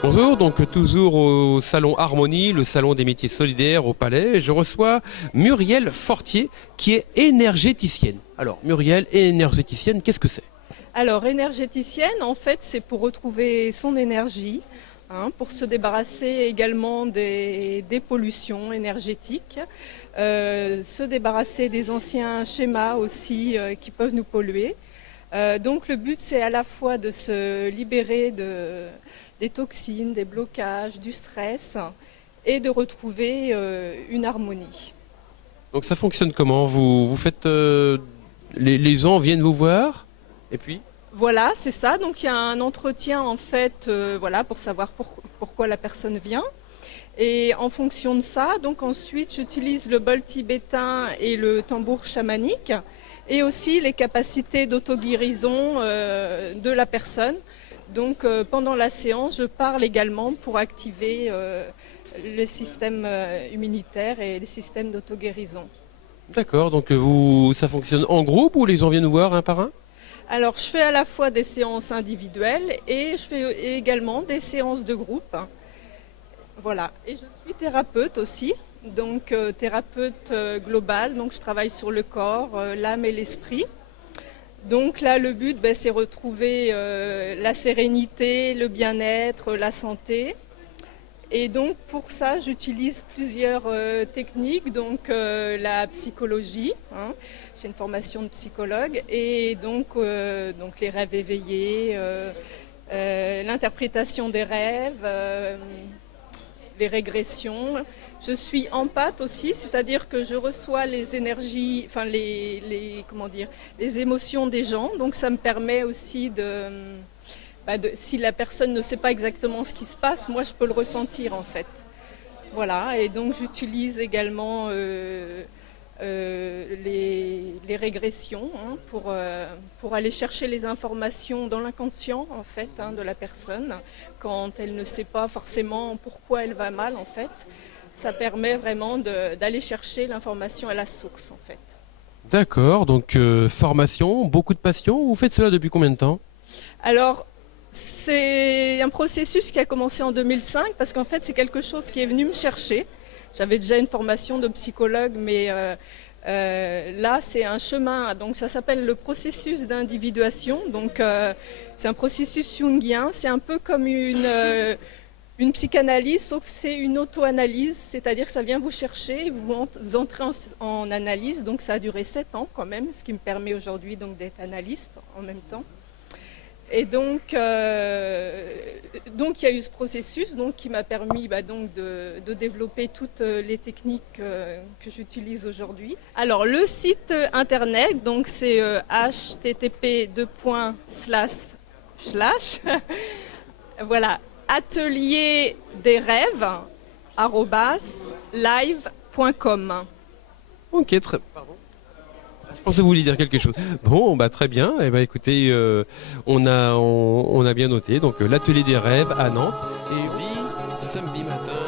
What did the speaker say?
Bonjour, donc toujours au salon Harmonie, le salon des métiers solidaires au Palais. Je reçois Muriel Fortier qui est énergéticienne. Alors Muriel, énergéticienne, qu'est-ce que c'est? Alors, énergéticienne, en fait, c'est pour retrouver son énergie, pour se débarrasser également des pollutions énergétiques, se débarrasser des anciens schémas aussi qui peuvent nous polluer. Donc, le but, c'est à la fois de se libérer des toxines, des blocages, du stress et de retrouver une harmonie. Donc ça fonctionne comment? Vous faites les gens viennent vous voir et puis Voilà, c'est ça. Donc il y a un entretien en fait, voilà, pour savoir pourquoi la personne vient. Et en fonction de ça, donc ensuite j'utilise le bol tibétain et le tambour chamanique et aussi les capacités d'auto-guérison de la personne. Donc pendant la séance, je parle également pour activer le système immunitaire et les systèmes d'auto-guérison. d'accord. Donc ça fonctionne en groupe ou les gens viennent vous voir un par un? Alors, je fais à la fois des séances individuelles et je fais également des séances de groupe. Voilà. Et je suis thérapeute aussi, donc thérapeute globale. Donc, je travaille sur le corps, l'âme et l'esprit. Donc là, le but, c'est retrouver la sérénité, le bien-être, la santé. Et donc pour ça, j'utilise plusieurs techniques, donc la psychologie, j'ai une formation de psychologue, et donc les rêves éveillés, l'interprétation des rêves, les régressions. Je suis empathe aussi, c'est-à-dire que je reçois les énergies, enfin comment dire, les émotions des gens, donc ça me permet aussi si la personne ne sait pas exactement ce qui se passe, moi je peux le ressentir en fait. Voilà, et donc j'utilise également les régressions pour aller chercher les informations dans l'inconscient en fait de la personne quand elle ne sait pas forcément pourquoi elle va mal en fait. Ça permet vraiment d'aller chercher l'information à la source en fait. D'accord. Donc formation, beaucoup de passion. Vous faites cela depuis combien de temps? Alors, c'est un processus qui a commencé en 2005 parce qu'en fait, c'est quelque chose qui est venu me chercher. J'avais déjà une formation de psychologue, mais là, c'est un chemin. Donc, ça s'appelle le processus d'individuation. Donc, c'est un processus jungien. C'est un peu comme une psychanalyse, sauf que c'est une auto-analyse. C'est-à-dire que ça vient vous chercher, et vous entrez en analyse. Donc, ça a duré 7 ans quand même, ce qui me permet aujourd'hui donc d'être analyste en même temps. Et donc il y a eu ce processus qui m'a permis de développer toutes les techniques que j'utilise aujourd'hui. Alors le site internet, donc c'est http voilà, atelier des rêves @live.com. Ok, très. Pardon. Je pensais que vous vouliez dire quelque chose. Bon, bah très bien. Eh ben, écoutez, on a bien noté. Donc l'atelier des rêves à Nantes et samedi matin.